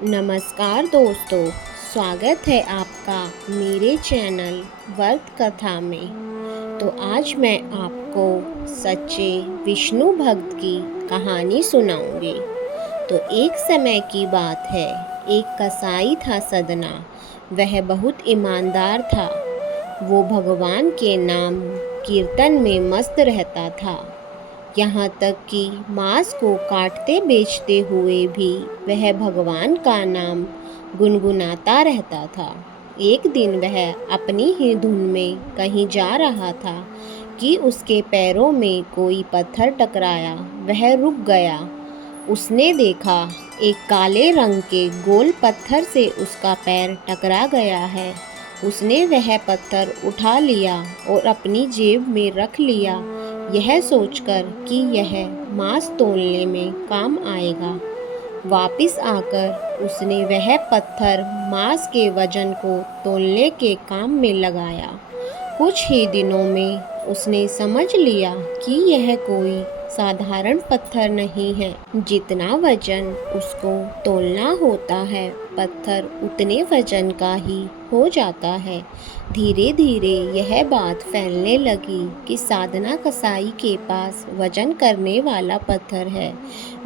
नमस्कार दोस्तों, स्वागत है आपका मेरे चैनल वर्त कथा में। तो आज मैं आपको सच्चे विष्णु भक्त की कहानी सुनाऊंगी। तो एक समय की बात है, एक कसाई था सदना। वह बहुत ईमानदार था। वो भगवान के नाम कीर्तन में मस्त रहता था। यहाँ तक कि मांस को काटते बेचते हुए भी वह भगवान का नाम गुनगुनाता रहता था। एक दिन वह अपनी ही धुन में कहीं जा रहा था कि उसके पैरों में कोई पत्थर टकराया। वह रुक गया। उसने देखा एक काले रंग के गोल पत्थर से उसका पैर टकरा गया है। उसने वह पत्थर उठा लिया और अपनी जेब में रख लिया, यह सोचकर कि यह मांस तौलने में काम आएगा। वापिस आकर उसने वह पत्थर मांस के वजन को तौलने के काम में लगाया। कुछ ही दिनों में उसने समझ लिया कि यह कोई साधारण पत्थर नहीं है। जितना वजन उसको तौलना होता है, पत्थर उतने वजन का ही हो जाता है। धीरे धीरे यह बात फैलने लगी कि साधना कसाई के पास वजन करने वाला पत्थर है।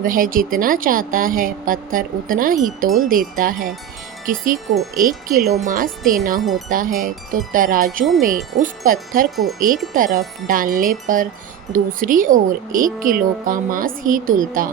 वह जितना चाहता है पत्थर उतना ही तौल देता है। किसी को 1 किलो मांस देना होता है तो तराजू में उस पत्थर को एक तरफ डालने पर दूसरी ओर 1 किलो का मांस ही तुलता।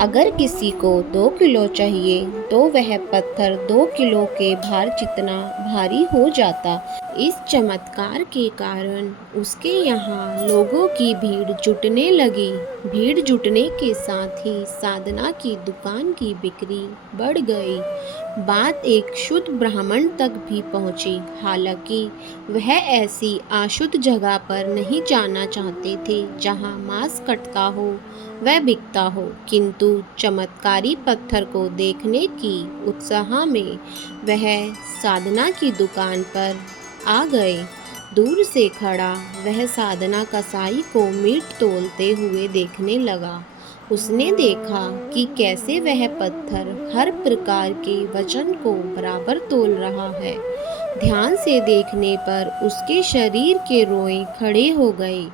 अगर किसी को 2 किलो चाहिए तो वह पत्थर 2 किलो के भार जितना भारी हो जाता। इस चमत्कार के कारण उसके यहाँ लोगों की भीड़ जुटने लगी। भीड़ जुटने के साथ ही साधना की दुकान की बिक्री बढ़ गई। बात एक शुद्ध ब्राह्मण तक भी पहुंची। हालांकि वह ऐसी अशुद्ध जगह पर नहीं जाना चाहते थे जहां मांस कटता हो वह बिकता हो, किंतु चमत्कारी पत्थर को देखने की उत्साह में वह साधना की दुकान पर आ गए। दूर से खड़ा वह साधना कसाई को मीट तोलते हुए देखने लगा। उसने देखा कि कैसे वह पत्थर हर प्रकार के वजन को बराबर तोल रहा है। ध्यान से देखने पर उसके शरीर के रोए खड़े हो गए।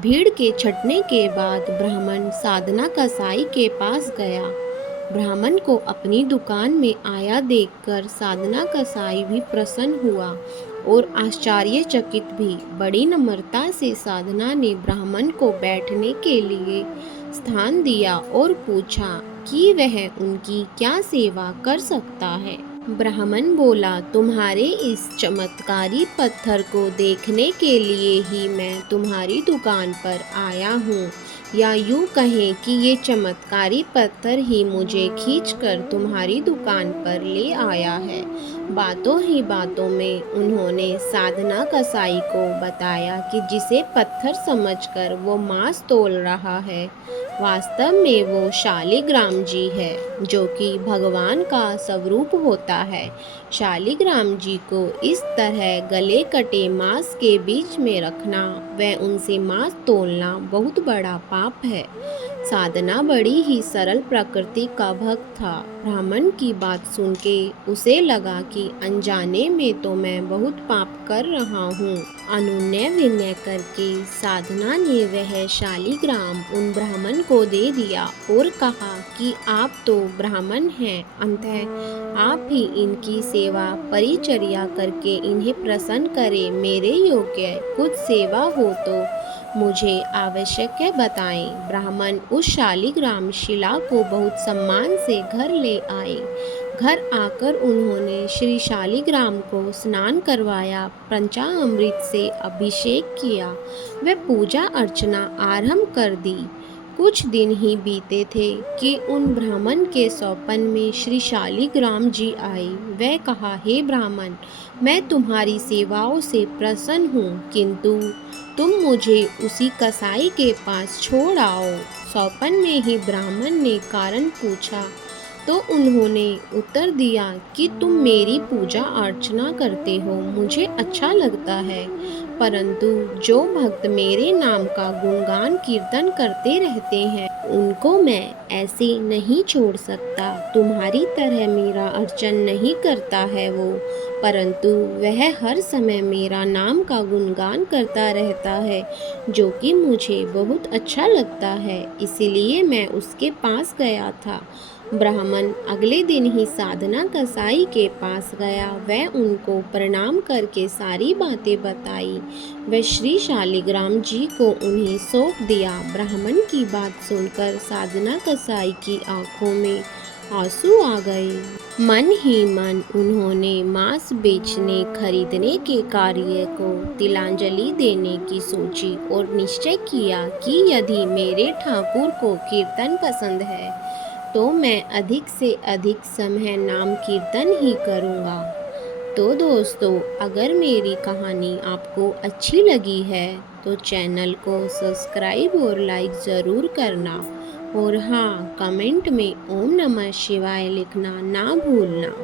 भीड़ के छटने के बाद ब्राह्मण साधना कसाई के पास गया। ब्राह्मण को अपनी दुकान में आया देखकर साधना कसाई भी प्रसन्न हुआ और आश्चर्यचकित भी। बड़ी नम्रता से साधना ने ब्राह्मण को बैठने के लिए स्थान दिया और पूछा कि वह उनकी क्या सेवा कर सकता है। ब्राह्मण बोला, तुम्हारे इस चमत्कारी पत्थर को देखने के लिए ही मैं तुम्हारी दुकान पर आया हूँ, या यूँ कहें कि ये चमत्कारी पत्थर ही मुझे खींचकर तुम्हारी दुकान पर ले आया है। बातों ही बातों में उन्होंने साधना कसाई को बताया कि जिसे पत्थर समझकर वो मांस तोल रहा है, वास्तव में वो शालिग्राम जी है, जो कि भगवान का स्वरूप होता है। शालिग्राम जी को इस तरह गले कटे मांस के बीच में रखना व उनसे मांस तोलना बहुत बड़ा पाप है। साधना बड़ी ही सरल प्रकृति का भक्त था। ब्राह्मण की बात सुन के उसे लगा कि अनजाने में तो मैं बहुत पाप कर रहा हूँ। अनुनय विनय करके साधना ने वह शालिग्राम उन ब्राह्मण को दे दिया और कहा कि आप तो ब्राह्मण हैं, अतः आप ही इनकी सेवा परिचर्या करके इन्हें प्रसन्न करें। मेरे योग्य कुछ सेवा हो तो मुझे आवश्यक है बताएं। ब्राह्मण उस शालिग्राम शिला को बहुत सम्मान से घर ले आए। घर आकर उन्होंने श्री शालिग्राम को स्नान करवाया, पंचामृत से अभिषेक किया व पूजा अर्चना आरंभ कर दी। कुछ दिन ही बीते थे कि उन ब्राह्मण के सौपन में श्री शालिग्राम जी आए। वह कहा, हे ब्राह्मण, मैं तुम्हारी सेवाओं से प्रसन्न हूँ, किंतु तुम मुझे उसी कसाई के पास छोड़ आओ। सौपन में ही ब्राह्मण ने कारण पूछा तो उन्होंने उत्तर दिया कि तुम मेरी पूजा अर्चना करते हो, मुझे अच्छा लगता है, परंतु जो भक्त मेरे नाम का गुणगान कीर्तन करते रहते हैं उनको मैं ऐसे नहीं छोड़ सकता। तुम्हारी तरह मेरा अर्चन नहीं करता है वो, परंतु वह हर समय मेरा नाम का गुणगान करता रहता है, जो कि मुझे बहुत अच्छा लगता है, इसीलिए मैं उसके पास गया था। ब्राह्मण अगले दिन ही साधना कसाई के पास गया। वह उनको प्रणाम करके सारी बातें बताई। वह श्री शालिग्राम जी को उन्हें सौंप दिया। ब्राह्मण की बात सुनकर साधना कसाई की आंखों में आंसू आ गए। मन ही मन उन्होंने मांस बेचने खरीदने के कार्य को तिलांजलि देने की सोची और निश्चय किया कि यदि मेरे ठाकुर को कीर्तन पसंद है तो मैं अधिक से अधिक समय नाम कीर्तन ही करूँगा। तो दोस्तों, अगर मेरी कहानी आपको अच्छी लगी है तो चैनल को सब्सक्राइब और लाइक ज़रूर करना, और हाँ, कमेंट में ओम नमः शिवाय लिखना ना भूलना।